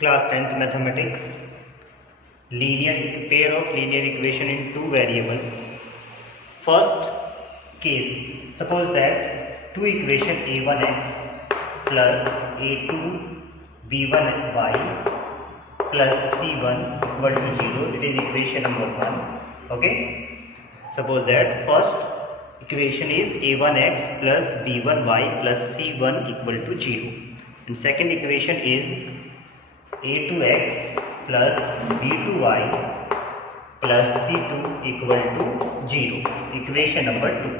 Class 10th mathematics, pair of linear equation in two variable. First case, suppose that two equation a1x plus a2b1y plus c1 equal to 0. It is equation number 1. Okay, suppose that first equation is a1x plus b1y plus c1 equal to 0, and second equation is a2x plus b2y plus c2 equal to 0, equation number 2.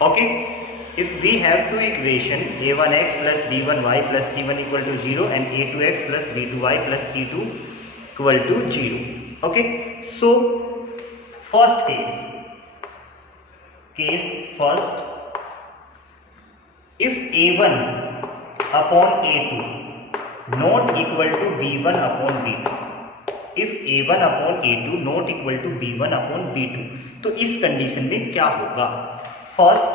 Okay, if we have two equation a1x plus b1y plus c1 equal to 0 and a2x plus b2y plus c2 equal to 0. Okay, so first case first, if a1 upon a2 not equal to b1 upon b2, if a1 upon a2 not equal to b1 upon b2, तो इस condition में क्या होगा? First,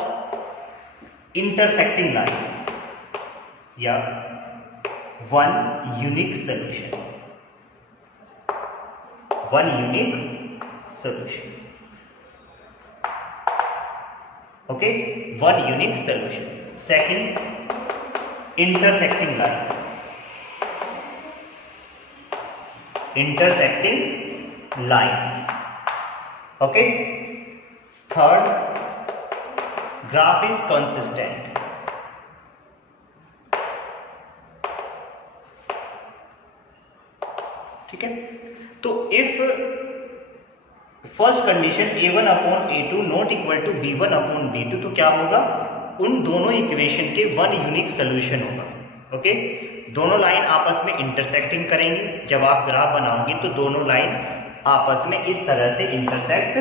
intersecting line या one unique solution, okay, one unique solution. Second, intersecting lines, okay. Third, graph is consistent. ठीक है, तो if first condition a1 upon a2 not equal to b1 upon b2, तो क्या होगा? उन दोनों इक्वेशन के वन यूनिक सॉल्यूशन होगा. ओके, दोनों लाइन आपस में इंटरसेक्टिंग करेंगी. जब आप ग्राफ बनाओगे तो दोनों लाइन आपस में इस तरह से इंटरसेक्ट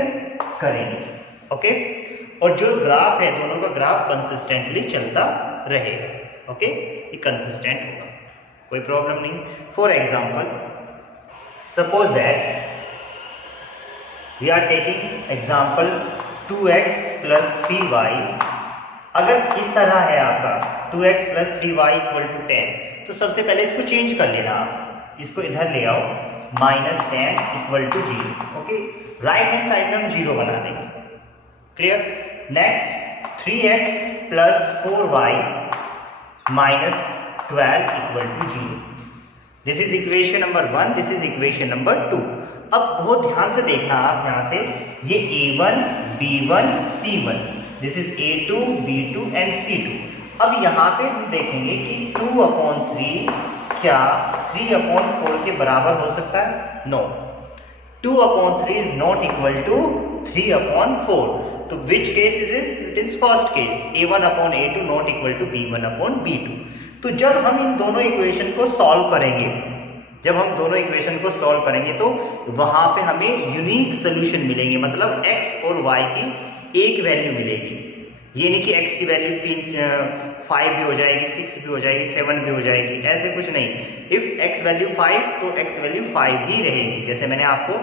करेंगी. ओके, और जो ग्राफ है दोनों का ग्राफ कंसिस्टेंटली चलता रहेगा. ओके, ये कंसिस्टेंट होगा, कोई प्रॉब्लम नहीं. For example, suppose that we are taking example 2x plus 3y. अगर इस तरह है आपका 2x plus 3y equal to 10, तो सबसे पहले इसको चेंज कर लेना. आप इसको इधर ले आओ, minus 10 equal to 0. Okay, right hand side में हम 0 बना देंगे. Clear? Next, 3x plus 4y minus 12 equal to 0. This is equation number 1, this is equation number 2. अब बहुत ध्यान से देखना आप यहां से, ये a1 b1 c1, this is a2 b2 and c2. अब यहाँ पे हम देखेंगे कि 2/3 क्या 3/4 के बराबर हो सकता है? No, 2/3 is not equal to 3/4. तो which case is it? It is first case, a1 upon a2 not equal to b1 upon b2. तो जब हम इन दोनों इक्वेशन को सॉल्व करेंगे, तो वहां पे हमें यूनिक सोल्यूशन मिलेंगे. मतलब x और y की एक वैल्यू मिलेगी. ये नहीं कि x की वैल्यू 5 भी हो जाएगी, 6 भी हो जाएगी, 7 भी हो जाएगी, ऐसे कुछ नहीं. इफ x वैल्यू 5 तो x वैल्यू 5 ही रहेगी. जैसे मैंने आपको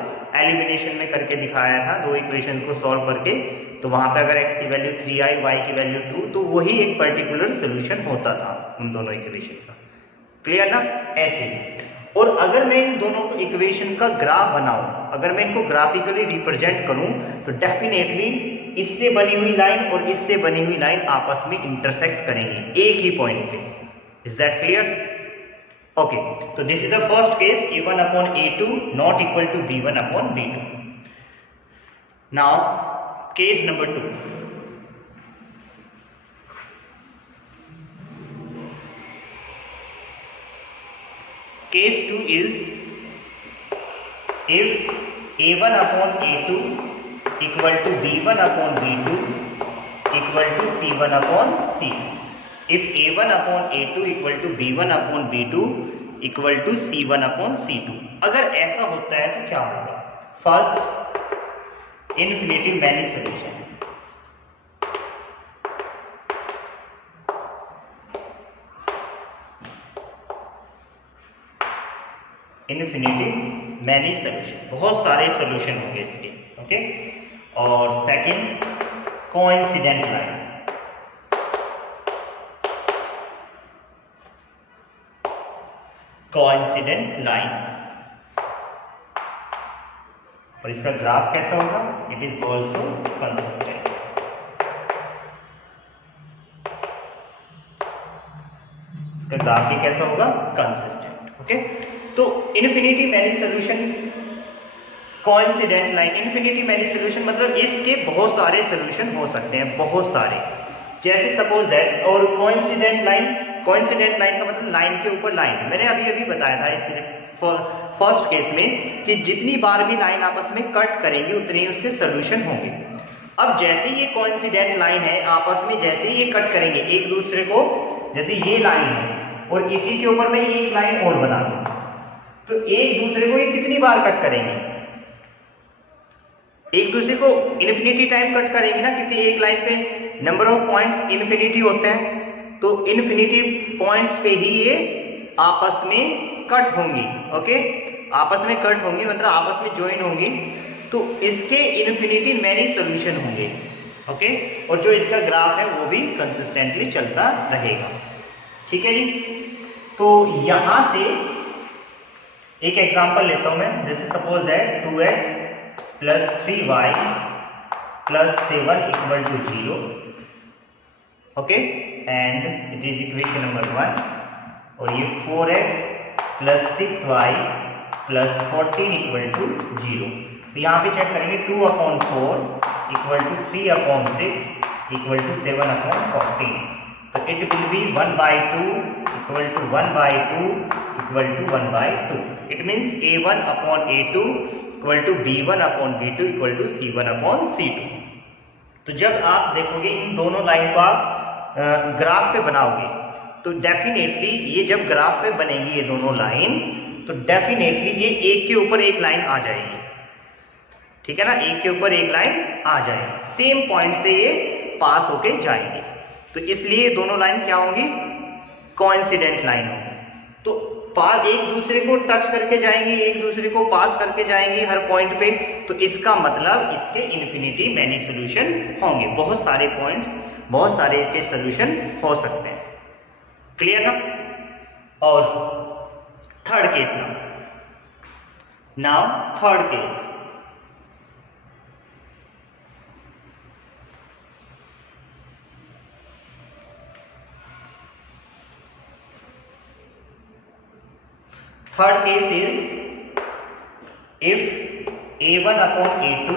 एलिमिनेशन में करके दिखाया था, दो इक्वेशन को सॉल्व करके, तो वहां पे अगर x की वैल्यू 3i, y की वैल्यू 2, तो वही एक पर्टिकुलर सोल्यूशन होता था उन दोनों इक्वेशन का. क्लियर ना? ऐसे. और अगर मैं इन दोनों इक्वेशन का ग्राफ बनाऊं, अगर मैं इनको ग्राफिकली रिप्रेजेंट करूं, तो डेफिनेटली इससे बनी हुई लाइन और इससे बनी हुई लाइन आपस में इंटरसेक्ट करेंगी एक ही पॉइंट पे. Is that clear? ओके, तो this is the first case, a1 upon a2 not equal to b1 upon b2. Now case number 2. Case 2 is if a1 upon a2 equal to b1 upon b2 equal to c1 upon c2. If a1 upon a2 equal to b1 upon b2 equal to c1 upon c2. अगर ऐसा होता है तो क्या होगा? First, infinity many solution. Infinity many solution, बहुत सारे solution होंगे इसके. ओके, और second, coincident line. Coincident line, और इसका ग्राफ कैसा होगा? It is also consistent. इसका ग्राफ भी कैसा होगा? कंसिस्टेंट। ओके, तो infinity many solution, coincident line, infinity many solution मतलब इसके बहुत सारे सॉल्यूशन हो सकते हैं, बहुत सारे। जैसे सपोज दैट, और कोइंसिडेंट लाइन, कोइंसिडेंट लाइन का मतलब लाइन के ऊपर लाइन। मैंने अभी अभी बताया था इस फर्स्ट केस में कि जितनी बार भी लाइन आपस में कट करेंगे उतने ही उसके सॉल्यूशन होंगे। अब जैसे ये कोइंसिडेंट लाइन है, आपस में जैसे ही ये कट करेंगे एक दूसरे को, जैसे ये लाइन है और इसी के ऊपर मैं एक लाइन और बना दूं, तो एक दूसरे को ये कितनी बार कट करेंगे? एक दूसरे को इन्फिनिटी टाइम कट करेंगे ना, क्योंकि एक लाइन पे नंबर ऑफ पॉइंट्स इन्फिनिटी होते हैं, तो इन्फिनिटी पॉइंट्स पे ही ये आपस में कट होंगी। ओके, आपस में कट होंगी मतलब आपस में ज्वाइन होंगी, तो इसके इन्फिनिटी मैनी सॉल्यूशन होंगे। ओके, और जो इसका ग्राफ है वो भी कंसिस्टेंटली चलता रहेगा। ठीक है जी, तो यहां से एक एग्जांपल लेता हूं मैं। जैसे suppose that 2x plus 3y plus 7 equal to 0। Okay, and it is equation number 1। और ये 4x plus 6y plus 14 equal to 0। तो यहाँ पे चेक करेंगे 2/4 इक्वल टू 3/6 इक्वल टू 7/14। तो it will be 1/2 equal to 1/2 equal to 1/2। It means a1/a2 equal to b1/b2 equal to c1/c2। तो जब आप देखोगे इन दोनों लाइन को आप ग्राफ पे बनाओगे, तो डेफिनेटली ये जब ग्राफ पे बनेगी ये दोनों लाइन, तो डेफिनेटली ये एक के ऊपर एक लाइन आ जाएगी। ठीक है ना, एक के ऊपर एक लाइन आ जाएगी, सेम पॉइंट से ये पास होके जाएंगे। तो इसलिए दोनों लाइन क्या होंगी? कोइंसिडेंट लाइन होंगी। तो पास एक दूसरे को टच करके जाएंगी, एक दूसरे को पास करके जाएंगी हर पॉइंट पे, तो इसका मतलब इसके इन्फिनिटी मैनी सॉल्यूशन होंगे। बहुत सारे पॉइंट्स, बहुत सारे इसके सॉल्यूशन हो सकते हैं। क्लियर ना? और third case now third case, third case is if a1/a2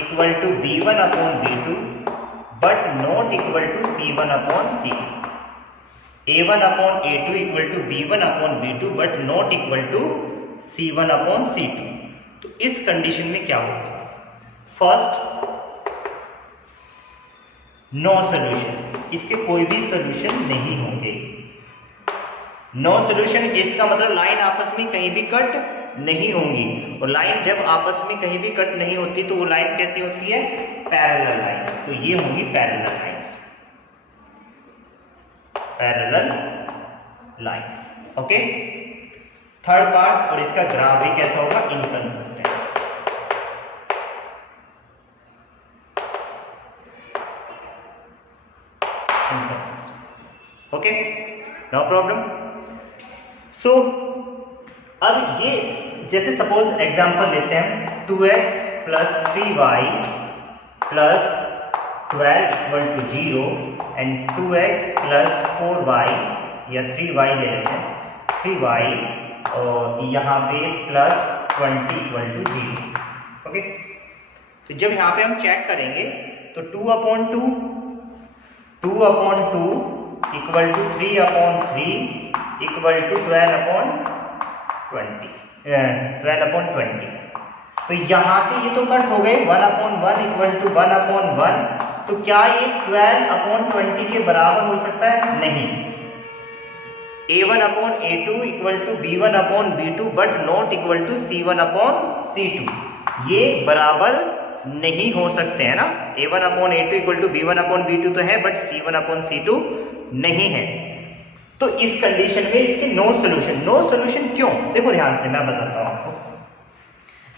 equal to b1/b2 but not equal to c1/c2। a1/a2 equal to b1/b2 but not equal to c1/c2। तो इस कंडीशन में क्या होगा? फर्स्ट, नो सॉल्यूशन, इसके कोई भी solution नहीं होंगे। नो सॉल्यूशन इसका मतलब लाइन आपस में कहीं भी कट नहीं होंगी, और लाइन जब आपस में कहीं भी कट नहीं होती तो वो लाइन कैसी होती है? Parallel lines. तो ये होंगी parallel lines, parallel lines. Okay, third part, और इसका ग्राफ भी कैसा होगा? Inconsistent. Okay, no problem. So अब ये जैसे सपोज एग्जांपल लेते हैं 2x plus 3y plus 12 equal to 0 and 2x plus 4y या 3y ले लेते हैं, 3y और यहाँ पे प्लस 20 इक्वल टू 0। ओके, तो जब यहाँ पे हम चेक करेंगे तो 2/2 इक्वल टू 3/3 इक्वल टू 12/20। तो यहां से ये तो कट हो गए, 1/1 इक्वल टू 1/1। तो क्या ये 12/20 के बराबर हो सकता है? नहीं। a1/a2 equal to b1/b2 but not equal to c1/c2। ये बराबर नहीं हो सकते हैं ना। a1/a2 इक्वल टू b1/b2 तो है, बट c1/c2 नहीं है। तो इस कंडीशन में इसके नो सॉल्यूशन। नो सॉल्यूशन क्यों? देखो ध्यान से मैं बताता हूं आपको।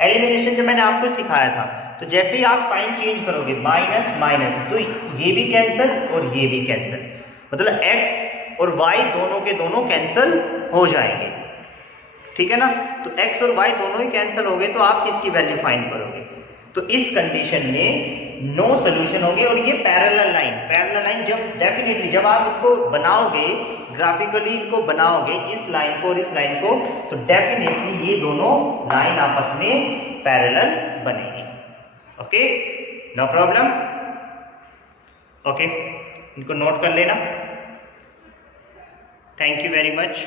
एलिमिनेशन जब मैंने आपको सिखाया था, तो जैसे ही आप साइन चेंज करोगे माइनस माइनस, तो ये भी कैंसिल और ये भी कैंसिल, मतलब x और y दोनों के दोनों कैंसिल हो जाएंगे, ठीक है ना। तो x और y दोनों ही कैंसिल हो गए तो आप किसकी वैल्यू फाइंड करोगे? तो इस कंडीशन में नो सोल्यूशन होंगे। और ये पैरेलल लाइन जब डेफिनेटली जब आप इनको बनाओगे, ग्राफिकली इनको बनाओगे, इस लाइन को और इस लाइन को, तो डेफिनेटली ये दोनों लाइन आपस में पैरेलल बनेंगे। Okay, no problem. ओके, इनको नोट कर लेना। Thank you very much.